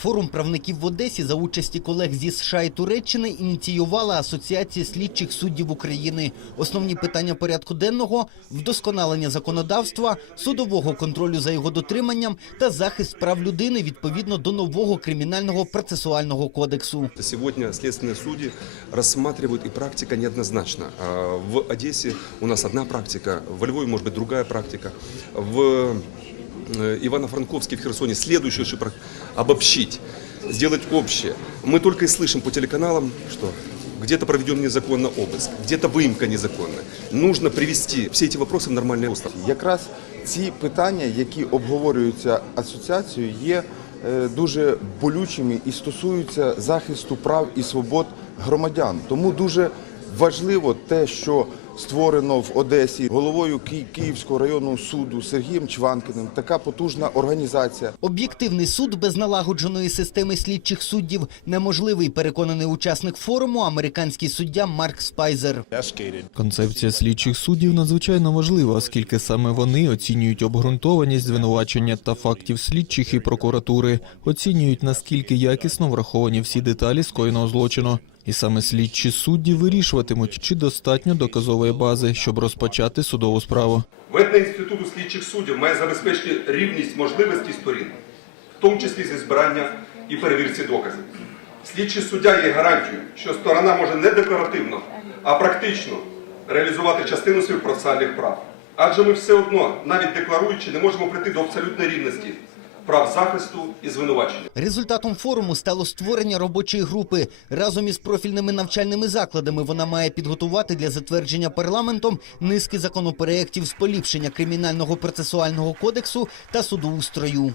Форум правників в Одесі за участі колег зі США і Туреччини ініціювала Асоціація слідчих суддів України. Основні питання порядку денного – вдосконалення законодавства, судового контролю за його дотриманням та захист прав людини відповідно до нового кримінального процесуального кодексу. Сегодня следственные судьи рассматривают, и практика неоднозначна. А В Одессе у нас одна практика, во Львове может быть другая практика, в э, Ивано-Франковске, в Херсоне следующую же прак- обобщить, сделать общее. Мы только и слышим по телеканалам, что где-то проведен незаконно обыск, где-то выемка незаконная. Нужно привести все эти вопросы в нормальное русло. Якраз ці питання, які обговорюються асоціацією, є е, дуже болючими і стосуються захисту прав і свобод громадян. Тому дуже важливо те, що створено в Одесі головою Ки- Київського районного суду Сергієм Чванкіним. Така потужна організація. Об'єктивний суд без налагодженої системи слідчих суддів неможливий, переконаний учасник форуму американський суддя Марк Спайзер. Концепція слідчих суддів надзвичайно важлива, оскільки саме вони оцінюють обґрунтованість звинувачення та фактів слідчих і прокуратури, оцінюють наскільки якісно враховані всі деталі скоєного злочину. І саме слідчі судді вирішуватимуть, чи достатньо доказової бази, щоб розпочати судову справу. Ведення інституту слідчих суддів має забезпечити рівність можливостей сторін, в тому числі зі збирання і перевірці доказів. Слідчий суддя є гарантією, що сторона може не декларативно, а практично реалізувати частину своїх процесуальних прав. Адже ми все одно, навіть декларуючи, не можемо прийти до абсолютної рівності прав захисту і звинувачення. Результатом форуму стало створення робочої групи. Разом із профільними навчальними закладами вона має підготувати для затвердження парламентом низки законопроєктів з поліпшення кримінального процесуального кодексу та судоустрою.